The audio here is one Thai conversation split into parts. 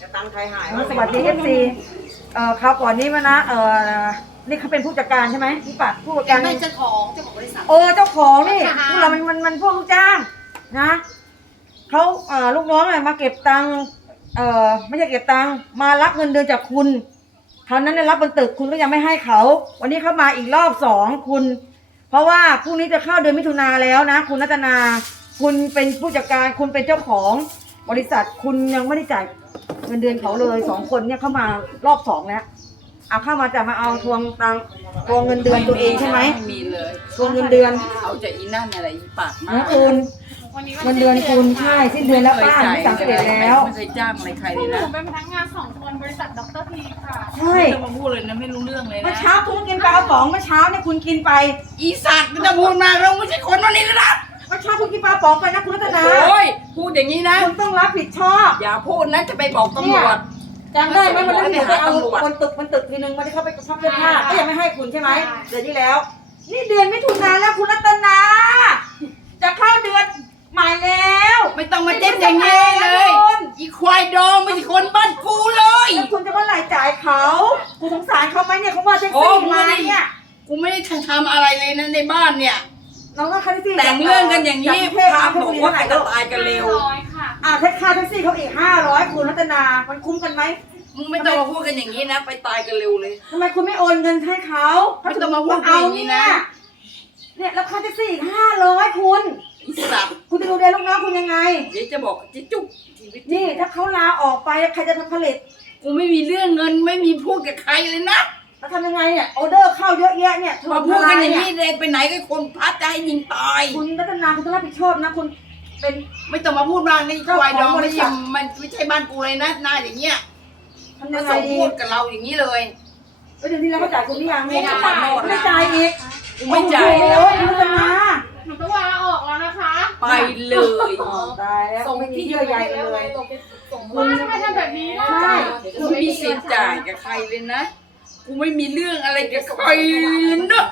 จะตั้งใครหายสวัสดีเอฟซีเอ่อคราวก่อนนี้มานะเอ่อนี่เขาเป็นผู้จัดการใช่ไหมผู้ปัดผู้จัดการ ไม่เจ้าของเจ้าของบริษัทโอ้เจ้าของนี่ พวกเรา มันมันพวกลูกจ้างนะ เขาเอ่อลูกน้องมาเก็บตังเอ่อไม่ใช่เก็บตังมารับเงินเดือนจากคุณคราวนั้นได้รับบนตึกคุณก็ยังไม่ให้เขา วันนี้เขามาอีกรอบสองคุณ เพราะว่าพรุ่งนี้จะเข้าเดือนมิถุนาแล้วนะ คุณนัตนา คุณเป็นผู้จัดการ คุณเป็นเจ้าของบริษัทคุณยังไม่ได้จ่ายเงินเดือนเขาเลยสองคนเนี่ยเข้ามารอบสองแล้วเอาเข้ามาจะมาเอาทวงตังทวงเงินเดือนตัวเองใช่ไหมไม่มีเลยทวงเงินเดือนเขาจะอีนั่นอะไรปากมาคุณเงินเดือนคุณใช่สิ้นเดือนแล้วป้าไม่สังเกตแล้วไม่เคยจ้างใครเลยนะหนูเป็นพนักงานสองคนบริษัทดรพีค่ะใช่จะมาพูดเลยนะไม่รู้เรื่องเลยนะเมื่อเช้าคุณกินไปลาสองเมื่อเช้าเนี่ยคุณกินไปอีสัตว์จะพูดมาเราไม่ใช่คนวันนี้นะชอบพูดกี่ปลาปองไปนะคุณนัตนาโอ้ยพูดอย่างนี้นะคุณต้องรับผิดชอบอย่าพูดนะจะไปบอกตำรวจจำได้ไหมมันได้ไปเอาคนตึกมันตึกทีนึงมันได้เข้าไปชอบเรื่องผ้าก็ยังไม่ให้คุณใช่ไหมเดือนที่แล้ว นี่เดือนไม่ถูกนานแล้วคุณรัตนา จะเข้าเดือนใหม่แล้ว ไม่ต้องมาเจ็บอย่างนี้เลยอีควายดองไม่ใช่คนบ้านกูเลยคุณจะมาหลายจ่ายเขากูสงสารเขาไหมเนี่ยเขาว่าเช็คซีมาเนี่ยกูไม่ได้ทำอะไรเลยนะในบ้านเนี่ยน้องก็คันซี่แต่งเรื่องกันอย่างนี้พาพบอกว่าใครจะตายกันเร็วอ่ะแทค่าแท็กซี่เขาอีกห้าร้อยคุณรัตนา มันคุ้มกันไหมมึงไม่ต้องมาพูดกันอย่างนี้นะ ไปตายกันเร็วเลยทำไมคุณไม่โอนเงินให้เขาไม่ต้องมาพูดกันอย่างนี้นะ เนี่ยแล้วค่าแท็กซี่อีกห้าร้อยคุณคุณจะดูแลลูกน้องคุณยังไงเดี๋ยวจะบอกจิจุกนี่ ถ้าเขาลาออกไปใครจะทำผลิตกูไม่มีเรื่องเงินไม่มีพูดกับใครเลยนะทำยังไงเนี่ยออเดอร์เข้าเยอะแยะเนี่ยมาพูดกันอย่างนี้เลยไปไหนก็คนพัดจะให้ยิงตายคุณรัตนาคุณต้องรับผิดชอบนะคุณเป็นไม่ต้องมาพูดบ้างนี่ควายดองไม่ยัมมันไม่ใช่บ้านกูเลยนะนายอย่างเงี้ยทำยังไงพูดกับเราอย่างนี้เลยเดี๋ยวนี้เราก็จ่ายคุณหรืยังไม่จ่ายไม่จ่ายอีกไม่จ่ายแล้วคุณรัตนาหนูต้อออกแล้ว นะคะ ไปเลยส่งที่เยอะใหญ่เลยบ้านทำไมทำแบบนี้ได้ไม่มีสิทธิ์จ่ายกับใครเลยนะกูไม่มีเรื่องอะไรกับใครเนอะ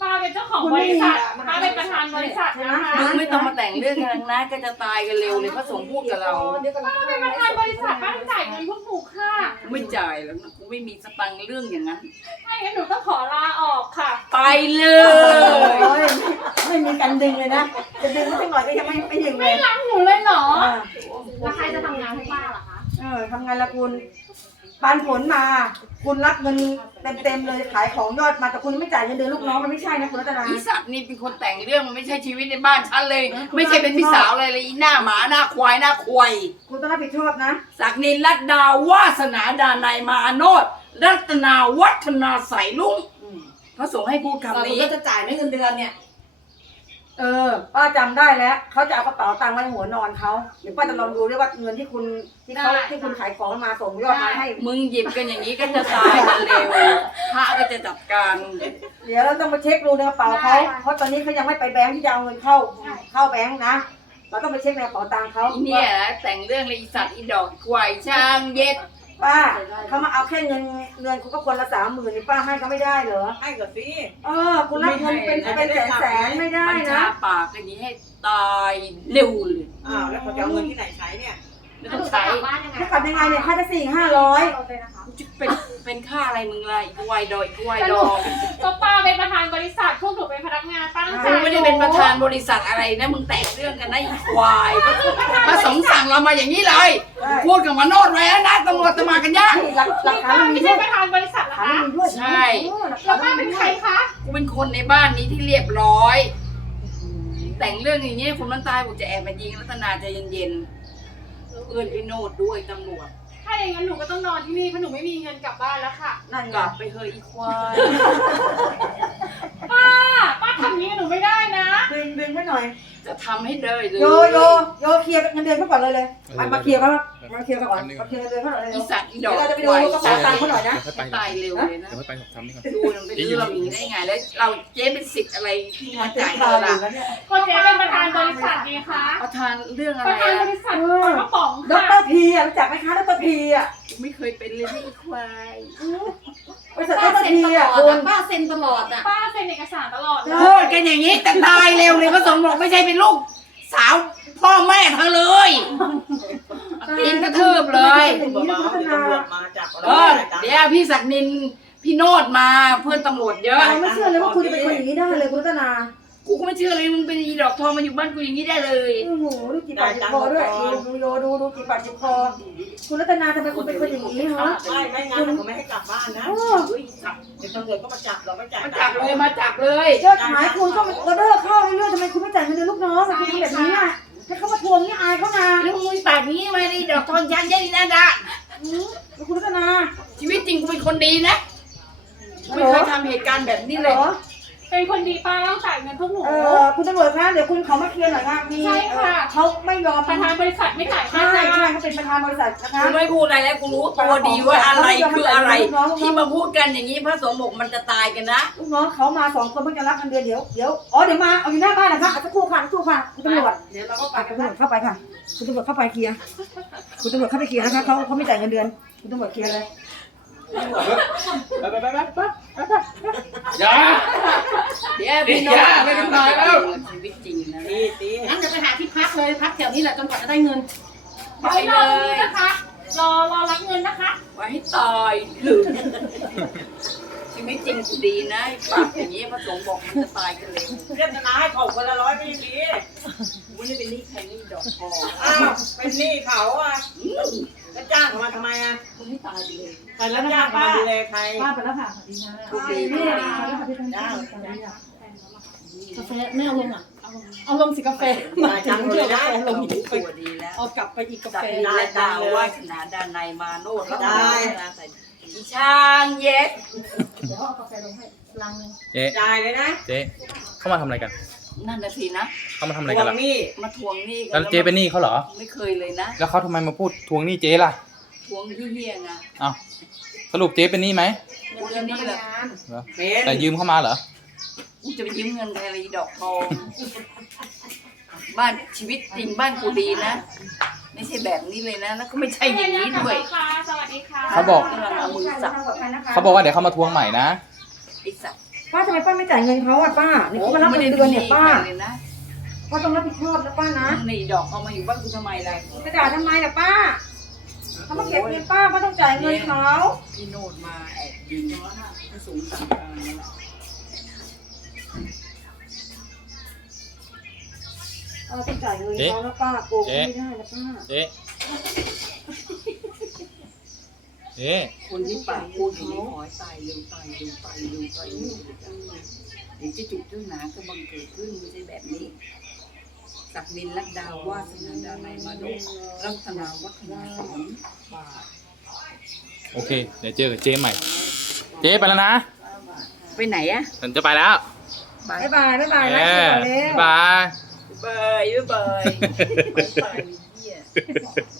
ป้าเป็นเจ้าของบริษัท ป้าเป็นประธานบริษัทนะคะมไม่ต้องมาแต่งเรื่องกันนะก็จะตายกันเร็วเลยเพราะสงฆ์พูดกับเราป้าเป็นประธานบริษัทป้าจะ่ายเงินพวกผูกค่าไม่จ่ายแล้วกูไม่มีสตังค์เรื่องอย่างนั้นใช่หนูก็ขอลาออกค่ะ ไปเลย ไม่มีการดึงเลยนะ จะดึงไม่ถึงหน่อยก็ยังไม่ไม่ยังลย ไม่รังหนูเลยหรอ แล้วใครจะทำงานให้ป้าล่ะคะ เออทำงานละคุณปันผลมาคุณรับเงินเต็มๆเลยขายของยอดมาแต่คุณไม่จ่ายเงินเดือนลูกน้องมันไม่ใช่นะคุณรัตนาพี่สัวนี่เป็นคนแต่งเรื่องมันไม่ใช่ชีวิตในบ้านฉันเลยไม่ใช่เป็นพี่สาวอะไรเลยหน้าหมาหน้าควายหน้าควายคุณต้องรับผิดชอบนะสักนินรัตดาวาสนาดานายมาโนดรัตนาวัฒนาใสลุงเขาส่งให้กูกับนี้เราจะจ่ายไม่เงินเดือนเนี่ยเออป้าจําได้แล้วเขาจะเอากระเป๋าตังค์ไว้หัวนอนเขาเดี๋ยวป้าจะลองดูด้วยว่าเงินที่คุณที่เขาที่คุณขายของมาส่งยอดมาให้ มึงหยิบกันอย่างนี้ก็จะตายกันเร็วพระก็จะจัดการเดี๋ยวเราต้องมาเช็คดูในกระเป๋าเขาเพราะตอนนี้เขายังไม่ไปแบงค์ที่จะเอาเงินเข้า เข้าแบงค์นะ เราต้องไปเช็คในกระเป๋าตังค์เขาเนี่ยแต่งเรื่องเลยสัตว์ อีดอกควายช่างเย็ดป้าเขามาเอาแค่เงินเงินคุณก็คนละสามหมื่นป้าให้เขาไม่ได้เหรอให้กับสิเออคุณรับเงินเป็นเป็นแสนแสนไม่ได้นะม้าปากอางนี้ให้ตายเร็วเลยอ้าวแล้วเขาจะเอาเงินที่ไหนใช้เนี่ยใช้ถ้ากลับยังไงเนี่ยค่าจะสี่ห้าร้อยเป็นเป็นค่าอะไรมึงเลยกวยดอยกวยดอยก็ป้าเป็นประธานบริษมึงไม่ได้เป็นประธานบริษัทอะไรนะมึงแตกเรื่องกันได้ควายมาสมสั่งเรามาอย่างนี้เลยพูดกับมันโนดไว้นะตำรวจจะมากันยานไม่ใช่ประธานบริษัทหรอคะใช่แล้วแม่เป็นใครคะกูเป็นคนในบ้านนี้ที่เรียบร้อยแต่งเรื่องอย่างนี้คนมันตายบุกจะแอบมายิงรัตนาจะเย็นเย็นเอินไปโนดด้วยตำรวจถ้าอย่างนั้นหนูก็ต้องนอนที่นี่เพราะหนูไม่มีเงินกลับบ้านแล้วค่ะนั่นกลับไปเฮออีควายหน่อยจะทำให้เลยโยโยโยเคลียร์เงินเดือนเขาก่อนเลยเลยมาเคลียร์เขามาเคลียร์เขาก่อนมาเคลียร์เงินเดือนเขาก่อนเลยอีสัตว์อีดอกเราจะไปดูลูกรตาตั์เขาหน่อยนะตายเร็วเลยนะเดี๋ยวไปทำนี่ก่อดูมันไปดูเราอย่างนี้ได้ไงแล้วเราเจ๊เป็นสิทธิ์อะไรที่มาจ่ายเราล่ะก็เจ๊เป็นประธานบริษัทดีคะประธานเรื่องอะไรประธานบริษัทเออกระป๋องค่ะดรพีรู้จักไหมคะดรพีอ่ะไม่เคยเป็นเลยไม่ควยริษัทเจ้าหน้าที่อ่ะคุณป้าเซ็นตลอดอ่ะ ป้าเซ็นเอกสารตลอดพูดกันอย่างนี้แต่ตายเร็วเลยเพระสงฆ์บอกไม่ใช่เป็นลูกสาว พ่อแม่เธอเลยตีนกระทืบเลยเดี๋ยวพี่ศักดินพี่โนดมาเพื่อนตำรวจเยอะ ไม่เชื่อเลยว่าคุณจะเป็นคนอย่างนี้ได้เลยคุณตนาูไม่เชื่อเลยมึงเป็นอีดอกทองมาอยู่บ้านกูอย่างนี้ได้เลยโอ้โหดูกีบปากจุกคอด้วยดูโยดูดูจีบปากจุกคอคุณรัตนาทำไมคุณเป็นคนอย่างนี้ฮะไม่ไม่งั้นผมไม่ให้กลับบ้านนะจับเด็กตำรวจก็มาจับเราไม่จ่ามาจับเลยมาจับเลยเจ้าหายคุณก็มาเลิกเข้าเรื่อยทำไมคุณไม่จ่ายเงินเดือนลูกน้องทำไมทแบบนี้อ่ะให้เขามาทวงนี่อายเขานะแล้วมึงปากนี้ทำไมดีดอกทองยันยันนี่นะคุณรัตนา ชีวิตจริงกูเป็นคนดีนะ ไม่เคยทำเหตุการณ์แบบนี้เลยป็นคนดีป้าต้องจ่ายเงินพวกหนูคุณตำรวจคะ เดี๋ยวคุณเขามาเคลียร์หน่อยค่ะมีใช่ค่ะ เขาไม่ยอมประธานบริษัทไม่จ่ายค่าใช่ใช่เขาเป็นประธานบริษัทนะคะคุณไม่พูดอะไรแล้วกูรู้ตัวดีว่าอะไรคืออะไรที่มาพูดกันอย่างนี้พระสงฆ์มันจะตายกันนะลูกน้องเขามาสองคนเพิ่งจะรับเงินเดือนเดี๋ยว เดี๋ยว อ๋อ เดี๋ยวมาเอาอยู่หน้าบ้านนะคะอาจจะคู่ค่ะคู่ค่ะ คุณตำรวจ เดี๋ยวเราก็ไปคุณตำรวจเข้าไปค่ะ คุณตำรวจเข้าไปเคลียร์ คุณตำรวจเข้าไปเคลียร์นะคะเขาเขาไม่จ่ายเงินเดือนคุณตำรวจเคลียร์เลยอย่าเดี๋ยวพี่น้องไม่ต้องตายแล้วชีวิตจริงนะพี่ตีงั้นเดี๋ยวไปหาที่พักเลยพักแถวนี้แหละจนกว่าจะได้เงินไปเลยนะคะรอรอรับเงินนะคะ ไว้ให้ตายหรือชีวิตจริงดีนะปากอย่างนี้พระสงฆ์บอกจะตายกันเลยเรียกนายเขาคนละร้อยไม่ดีมันจะเป็นนี่แทนนี่ดอกพออ้าวเป็นนี่เขาอ่ะจ้างมาทำไมอ่ะคุณไ่ตายดีเลยไปแล้วจ้างป้าป้าไปแล้วค่ะสวัดีค่ะดีแม่แค่ะพี่ต้งกาแฟแม่เอาลงอ่ะ เอาลงสิกาแฟมาจังเลยได้ลงอีกดีแล้ว เอากลับไปอีกกาแฟนาดาวไว้นาดานายมาโน่นแล้วได้ช่างเย็ด เดี๋ยวเอากาแฟลงให้ลังเจ๊ได้เลยนะเจ๊เข้ามาทำอะไรกันนั่นน่ะสินะเขามาทำอะไรกันล่ะทวงนี้มาทวงหนี้แล้วเจ๊เป็นหนี้เขาเหรอ ไม่เคยเลยนะ แล้วเขาทำไมมาพูดทวงหนี้เจ๊ล่ะทวงยืมเงี้ยงอ่ะอ้าวสรุปเจ๊เป็นหนี้ไหมเป็นหนี้เหรอเป็นแต่ยืมเข้ามาเหรอกูจะไปยืมเงินอะไรดอกทองบ้านชีวิตจริงบ้านกูดีนะ ไม่ใช่แบบนี้เลยนะแล้วก็ไม่ใช่อย่างนี้ด้วยสวัสดีค่ะเขาบอกเขาบอกว่าเดี๋ยวเขามาทวงใหม่นะป้าทำไมป้าไม่จ่ายเงินเขาอะป้าในคืนวันรับเงินเดือนเนี่ยป้าป้าต้องรับผิดชอบนะป้านะนี่ดอกเขามาอยู่บ้านกูทำไมล่ะระดาษทำไมล่ะป้าเขามาเก็บเงินป้าป้าต้องจ่ายเงินเขาพี่โนดมาแอบยิงน้องอ่ะกระสูงสามกันเออต้องจ่ายเงินเขาแล้วป้าโกงไม่ได้นะป้าเจ๊เอ๊ะคนที่ปากพูดอย่างนี้หอยตายเร็วตายเร็วตายเร็วตายเร็วเด็กจะจุกเจ้าหนาก็บังเกิดขึ้นไม่ใช่แบบนี้สักดินลักดาววาสนาดาในมาดุรักษณาวัฒนาสมบัตโอเค เดี๋ยวเจอกับเจ๊ใหม่ เจ๊ไปแล้วนะ ไปไหนอะ ฉันจะไปแล้วบายบายบายบายแล้วบายบายบายบาย